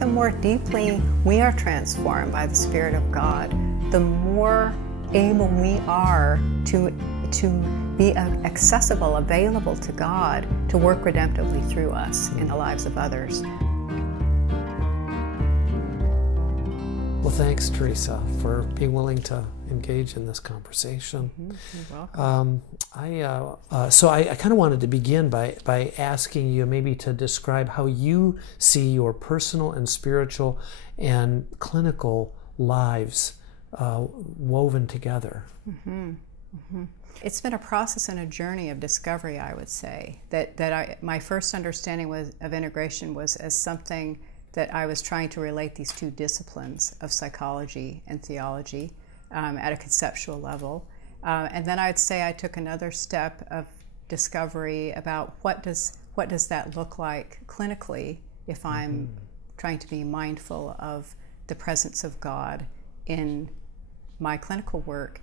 the more deeply we are transformed by the Spirit of God, the more able we are to be accessible, available to God, to work redemptively through us in the lives of others. Well, thanks, Teresa, for being willing to engage in this conversation. You're welcome. So I kind of wanted to begin by asking you maybe to describe how you see your personal and spiritual and clinical lives woven together. It's been a process and a journey of discovery, I would say. My first understanding of integration was as something that I was trying to relate these two disciplines of psychology and theology at a conceptual level. And then I'd say I took another step of discovery about what does that look like clinically if I'm trying to be mindful of the presence of God in my clinical work.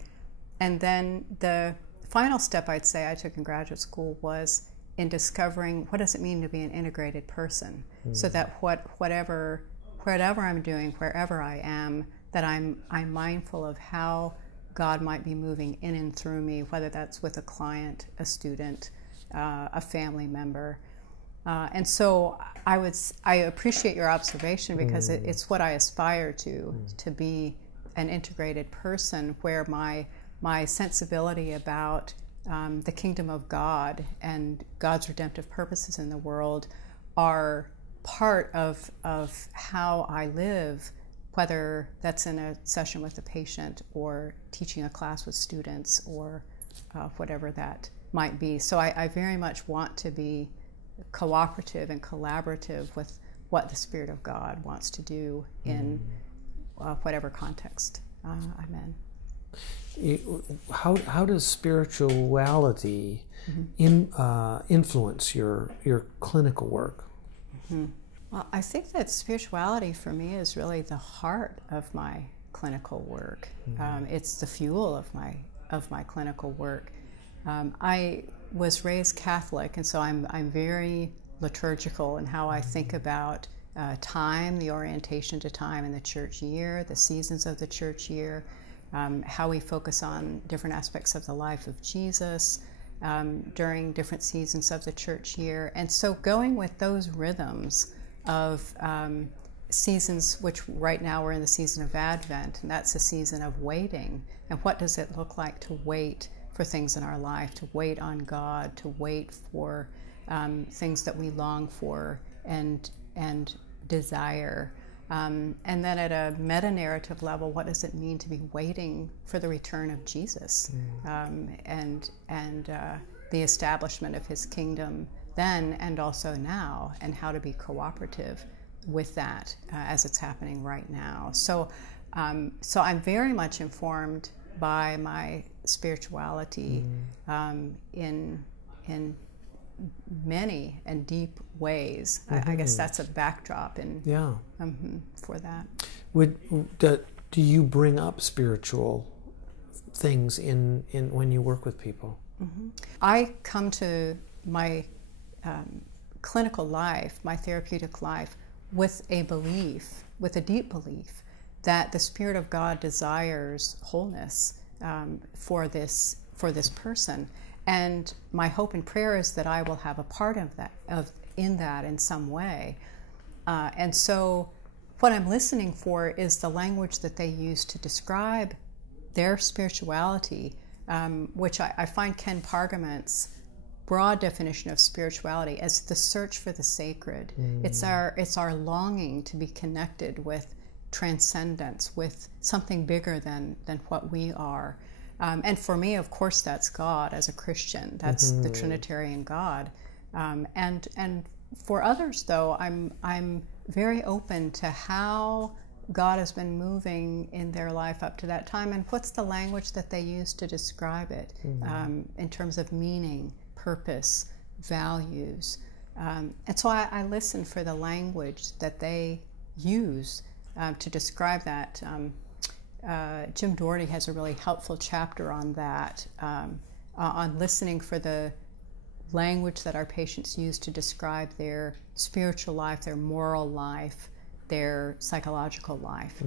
And then the final step I'd say I took in graduate school was in discovering what does it mean to be an integrated person, so that whatever I'm doing, wherever I am, that I'm mindful of how God might be moving in and through me, whether that's with a client, a student, a family member. And so I appreciate your observation because it's what I aspire to be an integrated person where my sensibility about the kingdom of God and God's redemptive purposes in the world are part of how I live, whether that's in a session with a patient or teaching a class with students or whatever that might be. So I very much want to be cooperative and collaborative with what the Spirit of God wants to do in whatever context I'm in. How does spirituality influence your clinical work? Well, I think that spirituality for me is really the heart of my clinical work. It's the fuel of my clinical work. I was raised Catholic, and so I'm very liturgical in how I think about time, the orientation to time in the church year, the seasons of the church year. How we focus on different aspects of the life of Jesus during different seasons of the church year. And so going with those rhythms of seasons, which right now we're in the season of Advent, and that's a season of waiting. And what does it look like to wait for things in our life, to wait on God, to wait for things that we long for and desire. And then at a meta-narrative level, what does it mean to be waiting for the return of Jesus and the establishment of his kingdom then and also now, and how to be cooperative with that as it's happening right now. So I'm very much informed by my spirituality in many and deep ways. I guess that's a backdrop for that. Do you bring up spiritual things in when you work with people? I come to my clinical life, my therapeutic life, with a deep belief that the Spirit of God desires wholeness for this person. And my hope and prayer is that I will have a part of that, in that in some way. And so what I'm listening for is the language that they use to describe their spirituality, which I find Ken Pargament's broad definition of spirituality as the search for the sacred. It's our longing to be connected with transcendence, with something bigger than what we are. And for me, of course, that's God as a Christian. That's the Trinitarian God. And for others, though, I'm very open to how God has been moving in their life up to that time, and what's the language that they use to describe it in terms of meaning, purpose, values. And so I listen for the language that they use to describe that. Jim Doherty has a really helpful chapter on that, on listening for the language that our patients use to describe their spiritual life, their moral life, their psychological life.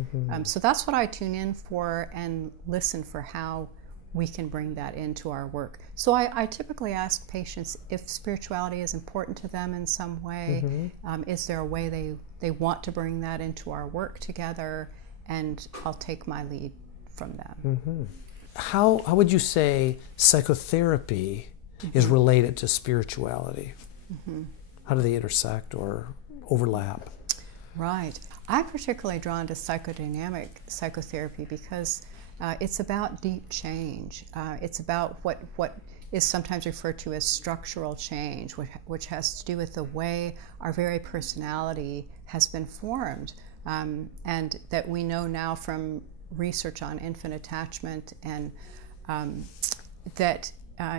So that's what I tune in for and listen for how we can bring that into our work. So I typically ask patients if spirituality is important to them in some way. Is there a way they want to bring that into our work together? And I'll take my lead from them. How would you say psychotherapy is related to spirituality? How do they intersect or overlap? Right. I'm particularly drawn to psychodynamic psychotherapy because it's about deep change. It's about what is sometimes referred to as structural change, which has to do with the way our very personality has been formed, and that we know now from research on infant attachment, and that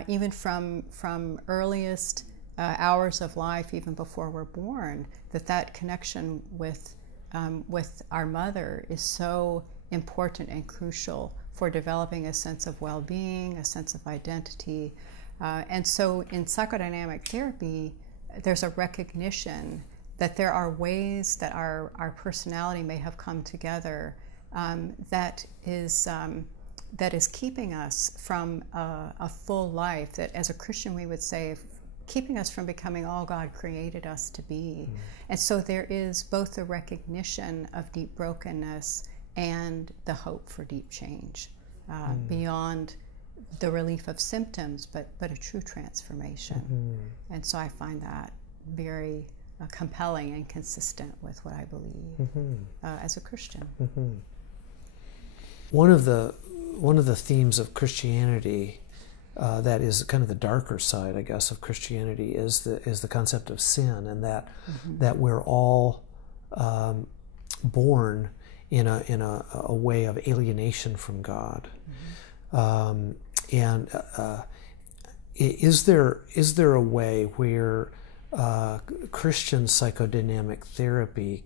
even from earliest hours of life, even before we're born, that connection with our mother is so important and crucial for developing a sense of well-being, a sense of identity. And so in psychodynamic therapy, there's a recognition that there are ways that our personality may have come together that is keeping us from a full life, that as a Christian we would say, keeping us from becoming all God created us to be. And so there is both the recognition of deep brokenness and the hope for deep change, beyond the relief of symptoms, but a true transformation. And so I find that very compelling and consistent with what I believe as a Christian. One of the themes of Christianity that is kind of the darker side, I guess, of Christianity is the concept of sin, and that we're all born in a way of alienation from God. Is there a way where Christian psychodynamic therapy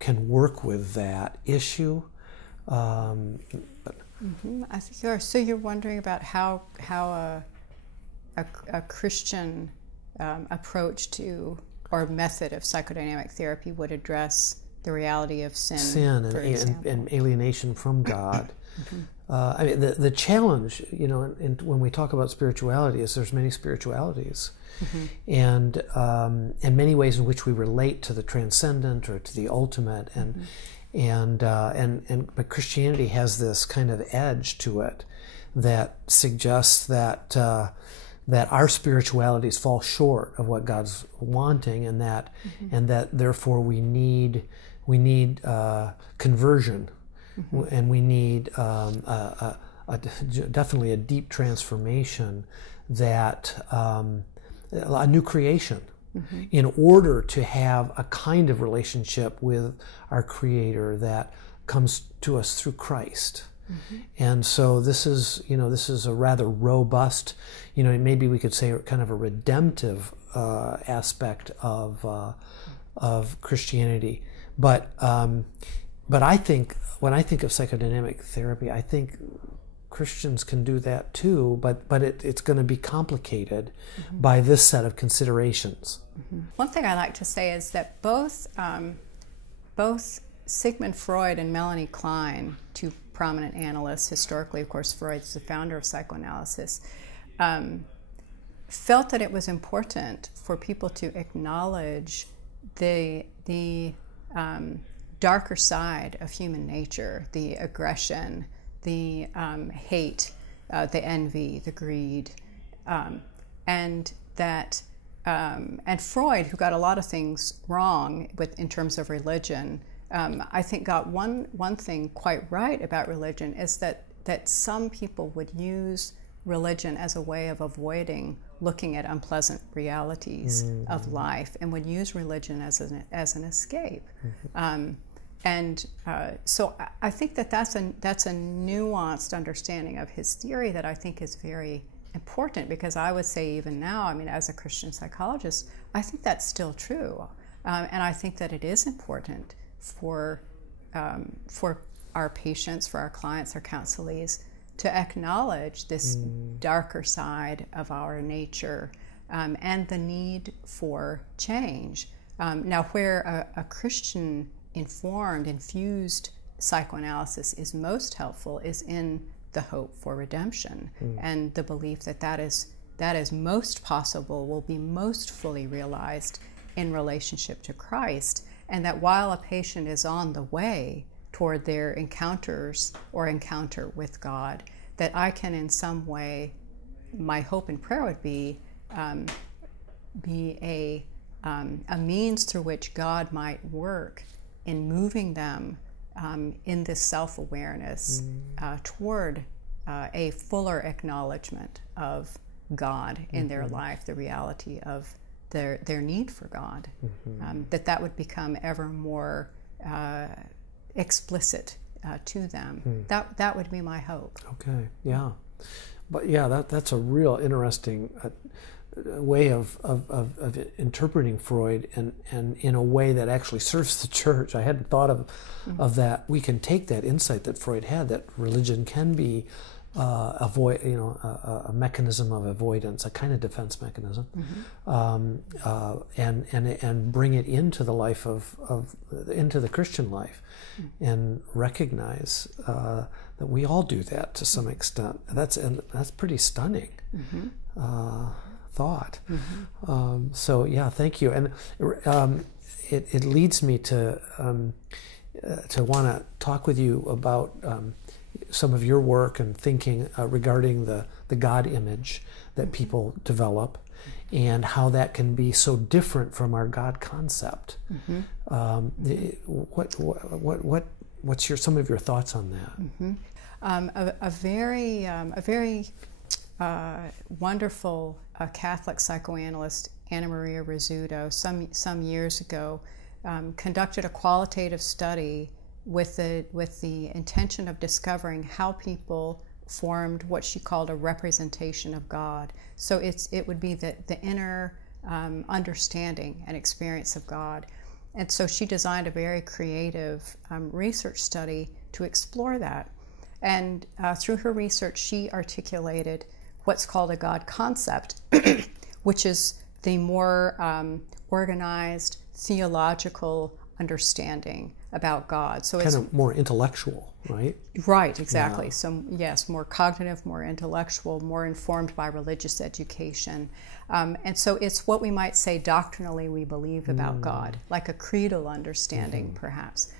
can work with that issue? I think you are. So you're wondering about how a Christian approach to or method of psychodynamic therapy would address the reality of sin and alienation from God. I mean, the challenge, when we talk about spirituality, is there's many spiritualities, and many ways in which we relate to the transcendent or to the ultimate, but Christianity has this kind of edge to it that suggests that our spiritualities fall short of what God's wanting, and that therefore we need conversion, and we need definitely a deep transformation, that a new creation, in order to have a kind of relationship with our Creator that comes to us through Christ. And so this is a rather robust, maybe we could say kind of a redemptive aspect of Christianity. But I think when I think of psychodynamic therapy, I think Christians can do that too, but it's going to be complicated by this set of considerations. One thing I like to say is that both Sigmund Freud and Melanie Klein, two prominent analysts, historically, of course, Freud's the founder of psychoanalysis, felt that it was important for people to acknowledge the darker side of human nature, the aggression, the hate, the envy, the greed, and Freud, who got a lot of things wrong in terms of religion, I think got one thing quite right about religion, is that some people would use religion as a way of avoiding looking at unpleasant realities of life, and would use religion as an escape. So I think that's a nuanced understanding of his theory that I think is very important, because I would say even now, I mean, as a Christian psychologist, I think that's still true, and I think that it is important for our patients, for our clients, our counselees, to acknowledge this darker side of our nature, and the need for change. Now, where a Christian infused psychoanalysis is most helpful is in the hope for redemption and the belief that that is most possible, will be most fully realized in relationship to Christ, and that while a patient is on the way toward their encounter with God, that I can in some way, my hope and prayer would be a means through which God might work in moving them in this self-awareness toward a fuller acknowledgement of God in their life, the reality of their need for God, that would become ever more explicit to them. That would be my hope. Okay, yeah. But yeah, that's a real interesting way of interpreting Freud, and in a way that actually serves the church. I hadn't thought of that. We can take that insight that Freud had, that religion can be a mechanism of avoidance, a kind of defense mechanism, and bring it into the life into the Christian life, and recognize that we all do that to some extent. That's pretty stunning thought. So yeah, thank you. And it leads me to want to talk with you about some of your work and thinking regarding the God image that people develop, and how that can be so different from our God concept. What's some of your thoughts on that? A very wonderful Catholic psychoanalyst, Anna Maria Rizzuto, some years ago, conducted a qualitative study with the intention of discovering how people formed what she called a representation of God. So it would be the inner understanding and experience of God. And so she designed a very creative research study to explore that. And through her research, she articulated what's called a God concept, which is the more organized theological understanding about God. So it's kind of more intellectual, right? Right, exactly. Yeah. So yes, more cognitive, more intellectual, more informed by religious education. And so it's what we might say doctrinally we believe about God, like a creedal understanding perhaps.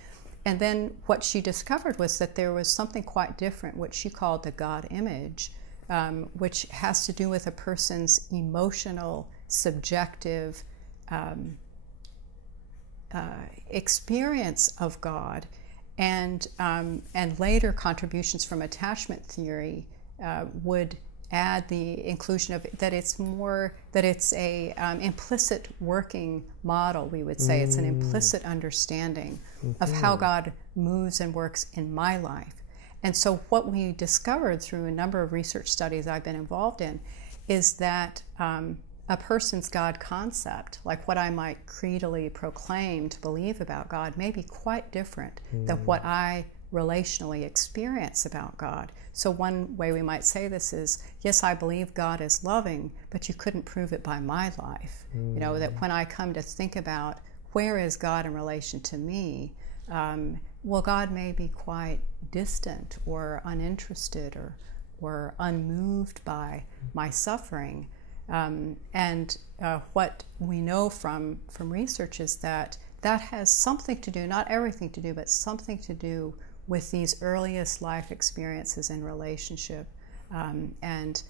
And then what she discovered was that there was something quite different, what she called the God image, which has to do with a person's emotional, subjective experience of God, and later contributions from attachment theory would add the inclusion of that it's a implicit working model. We would say it's an implicit understanding of how God moves and works in my life. And so what we discovered through a number of research studies I've been involved in is that a person's God concept, like what I might creedally proclaim to believe about God, may be quite different than what I relationally experience about God. So one way we might say this is, yes, I believe God is loving, but you couldn't prove it by my life. You know, that when I come to think about where is God in relation to me, well, God may be quite distant or uninterested or unmoved by my suffering. What we know from research is that has something to do, not everything to do, but something to do with these earliest life experiences in relationship, and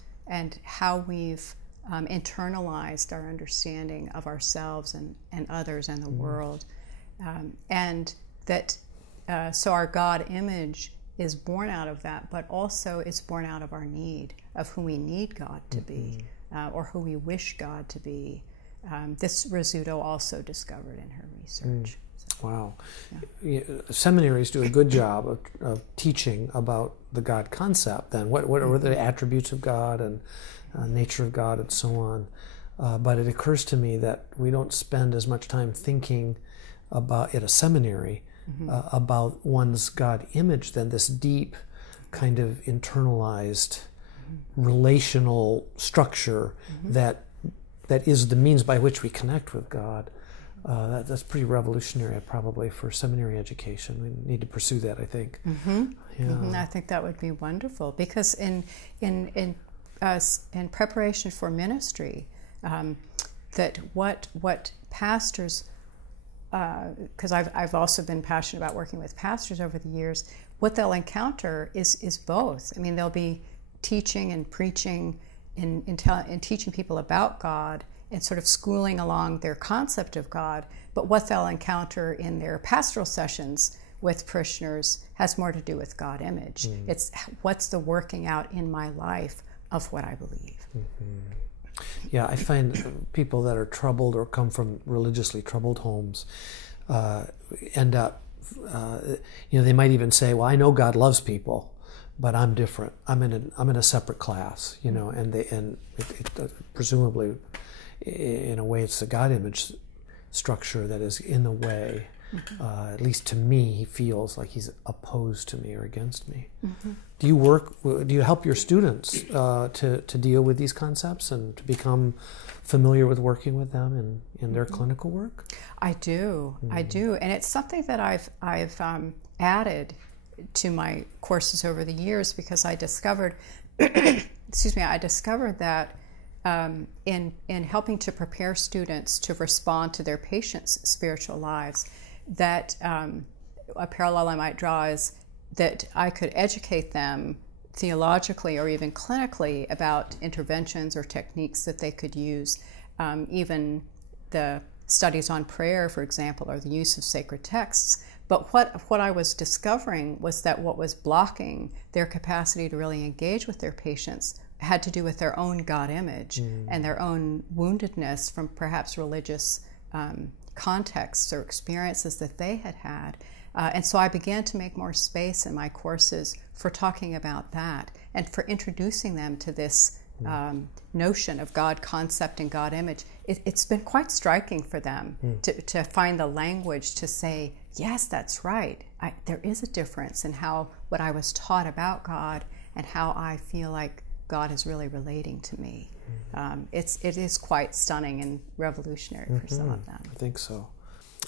how we've internalized our understanding of ourselves and others and the world, and that so our God image is born out of that, but also it's born out of our need of who we need God to be. Or who we wish God to be. This Rizzuto also discovered in her research. Wow. Yeah. Seminaries do a good job of teaching about the God concept then. What are the attributes of God and nature of God and so on. But it occurs to me that we don't spend as much time thinking about at a seminary about one's God image than this deep kind of internalized relational structure that is the means by which we connect with God. That's pretty revolutionary, probably, for seminary education. We need to pursue that, I think. I think that would be wonderful, because in preparation for ministry, that what pastors, because I've also been passionate about working with pastors over the years, what they'll encounter is both. I mean, they'll be teaching and preaching and teaching people about God and sort of schooling along their concept of God, but what they'll encounter in their pastoral sessions with parishioners has more to do with God image. It's what's the working out in my life of what I believe. Yeah, I find people that are troubled or come from religiously troubled homes end up, they might even say, well, I know God loves people, but I'm different. I'm in a separate class, and presumably, in a way, it's the God image structure that is in the way. At least to me, he feels like he's opposed to me or against me. Do you help your students to deal with these concepts and to become familiar with working with them in their clinical work? I do, and it's something that I've added to my courses over the years, because I discovered, that in helping to prepare students to respond to their patients' spiritual lives, that a parallel I might draw is that I could educate them theologically or even clinically about interventions or techniques that they could use, even the studies on prayer, for example, or the use of sacred texts. But what I was discovering was that what was blocking their capacity to really engage with their patients had to do with their own God image and their own woundedness from perhaps religious contexts or experiences that they had had. And so I began to make more space in my courses for talking about that and for introducing them to this notion of God concept and God image. It's been quite striking for them to find the language to say, yes, that's right. There is a difference in what I was taught about God and how I feel like God is really relating to me. It is quite stunning and revolutionary for some of them. I think so.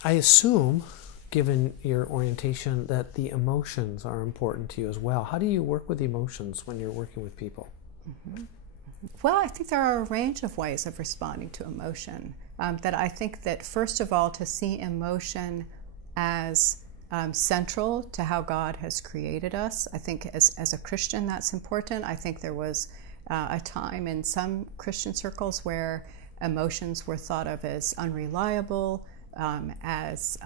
I assume, given your orientation, that the emotions are important to you as well. How do you work with emotions when you're working with people? Well, I think there are a range of ways of responding to emotion. That I think that, first of all, to see emotion as central to how God has created us. I think as a Christian that's important. I think there was a time in some Christian circles where emotions were thought of as unreliable, as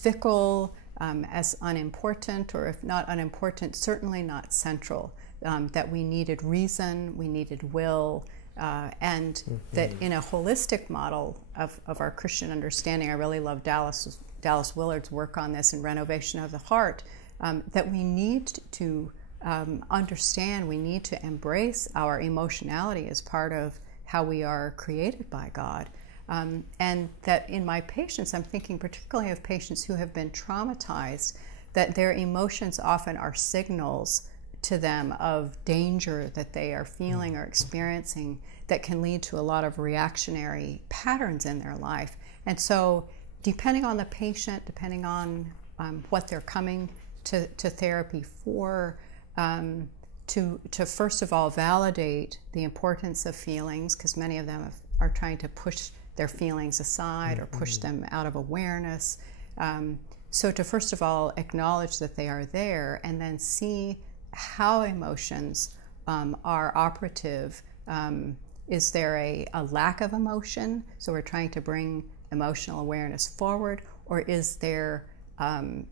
fickle, as unimportant, or if not unimportant, certainly not central. That we needed reason, we needed will, and that in a holistic model of our Christian understanding, I really love Dallas Willard's work on this in Renovation of the Heart, that we need to understand, we need to embrace our emotionality as part of how we are created by God. And that in my patients, I'm thinking particularly of patients who have been traumatized, that their emotions often are signals to them of danger that they are feeling or experiencing that can lead to a lot of reactionary patterns in their life. And so depending on the patient, depending on what they're coming to therapy for, to first of all validate the importance of feelings, because many of them are trying to push their feelings aside or push them out of awareness. So to first of all acknowledge that they are there, and then see how emotions are operative. Is there a lack of emotion? So we're trying to bring emotional awareness forward, or is there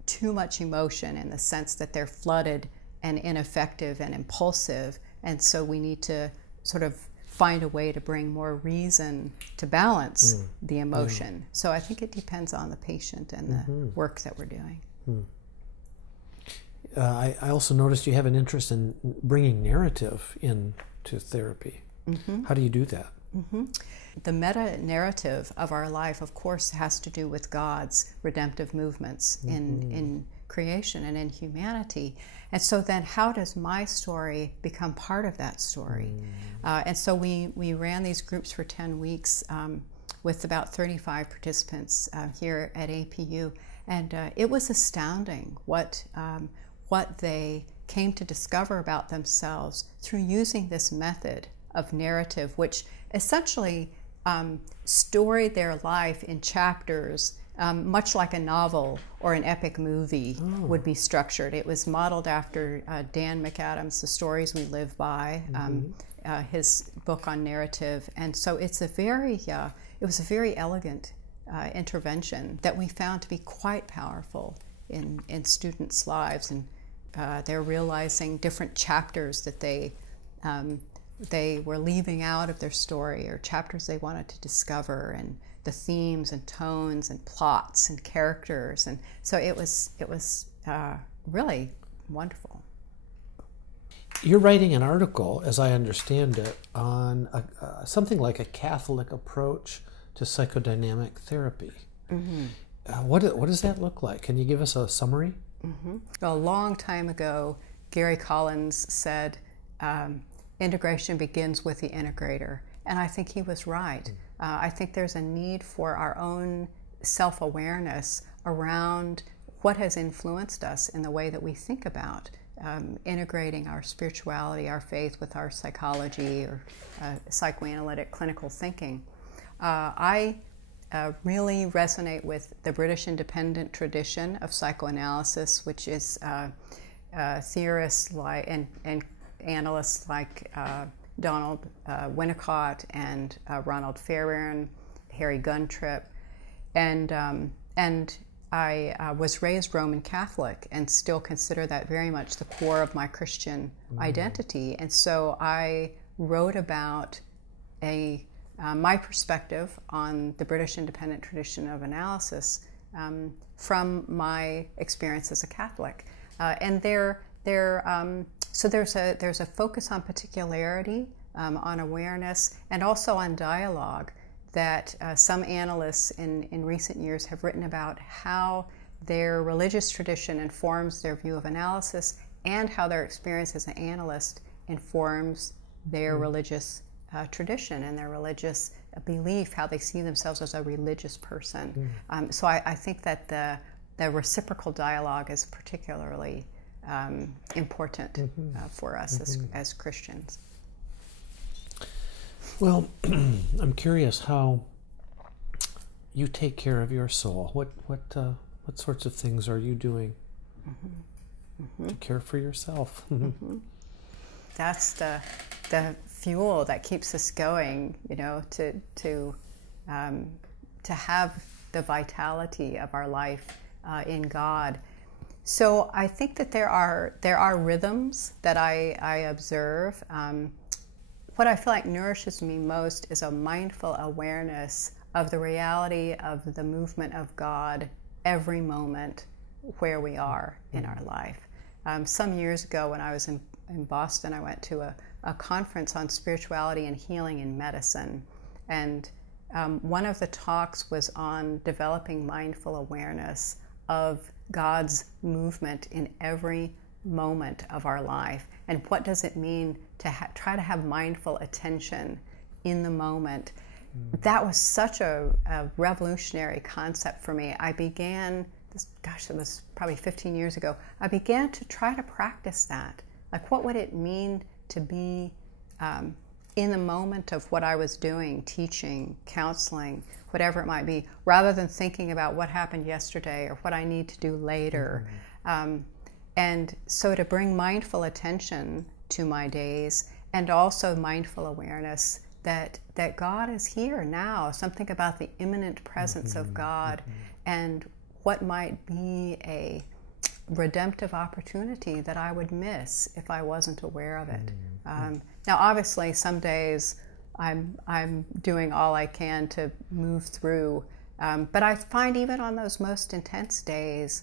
too much emotion in the sense that they're flooded and ineffective and impulsive, and so we need to sort of find a way to bring more reason to balance the emotion. So I think it depends on the patient and the work that we're doing. I also noticed you have an interest in bringing narrative into therapy. How do you do that? The meta-narrative of our life, of course, has to do with God's redemptive movements in creation and in humanity. And so then how does my story become part of that story? And so we ran these groups for 10 weeks with about 35 participants here at APU. And it was astounding what they came to discover about themselves through using this method of narrative, which essentially storied their life in chapters, much like a novel or an epic movie would be structured. It was modeled after Dan McAdams' The Stories We Live By, his book on narrative. And so it was a very elegant intervention that we found to be quite powerful in students' lives. And they're realizing different chapters that they were leaving out of their story, or chapters they wanted to discover, and the themes and tones and plots and characters. And so it was really wonderful. You're writing an article, as I understand it, on something like a Catholic approach to psychodynamic therapy. What does that look like? Can you give us a summary? A long time ago, Gary Collins said, integration begins with the integrator. And I think he was right. I think there's a need for our own self-awareness around what has influenced us in the way that we think about integrating our spirituality, our faith with our psychology or psychoanalytic clinical thinking. I really resonate with the British independent tradition of psychoanalysis, which is theorists like and analysts like Donald Winnicott and Ronald Fairbairn, Harry Guntrip, and I was raised Roman Catholic and still consider that very much the core of my Christian identity. And so I wrote about my perspective on the British independent tradition of analysis from my experience as a Catholic. So there's a focus on particularity, on awareness, and also on dialogue that some analysts in recent years have written about how their religious tradition informs their view of analysis, and how their experience as an analyst informs their religious tradition and their religious belief, how they see themselves as a religious person. So I think that the reciprocal dialogue is particularly important for us as Christians. Well, I'm curious how you take care of your soul. What sorts of things are you doing to care for yourself? That's the fuel that keeps us going, to have the vitality of our life in God. So I think that there are rhythms that I observe. What I feel like nourishes me most is a mindful awareness of the reality of the movement of God every moment where we are in our life. Some years ago when I was in Boston, I went to a conference on spirituality and healing in medicine. And one of the talks was on developing mindful awareness of God's movement in every moment of our life. And what does it mean to try to have mindful attention in the moment? That was such a revolutionary concept for me. I began, it was probably 15 years ago, I began to try to practice that. Like, what would it mean to be in the moment of what I was doing, teaching, counseling, whatever it might be, rather than thinking about what happened yesterday or what I need to do later. And so to bring mindful attention to my days, and also mindful awareness that God is here now, something about the imminent presence of God, and what might be a redemptive opportunity that I would miss if I wasn't aware of it. Now, obviously, some days I'm doing all I can to move through, but I find even on those most intense days,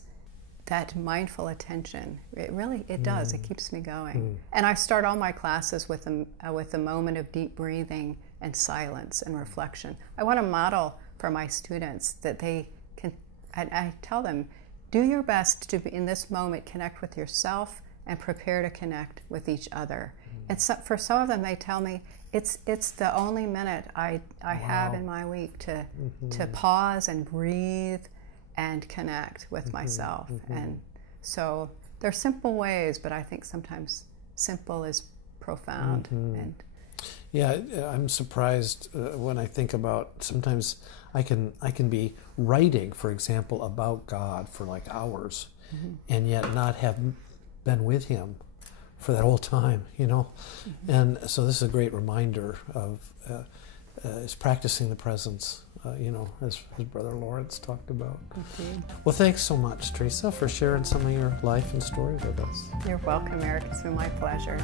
that mindful attention, it does. It keeps me going. And I start all my classes with a moment of deep breathing and silence and reflection. I want to model for my students that they can. I tell them, do your best to, in this moment, connect with yourself and prepare to connect with each other. And so, for some of them, they tell me it's the only minute I have in my week to pause and breathe and connect with myself. And so they're simple ways, but I think sometimes simple is profound. And yeah, I'm surprised when I think about, sometimes I can be writing, for example, about God for like hours, and yet not have been with Him for that whole time, you know. And so this is a great reminder of is practicing the presence, you know, as Brother Lawrence talked about. Well, thanks so much, Teresa, for sharing some of your life and story with us. You're welcome, Eric. It's been my pleasure.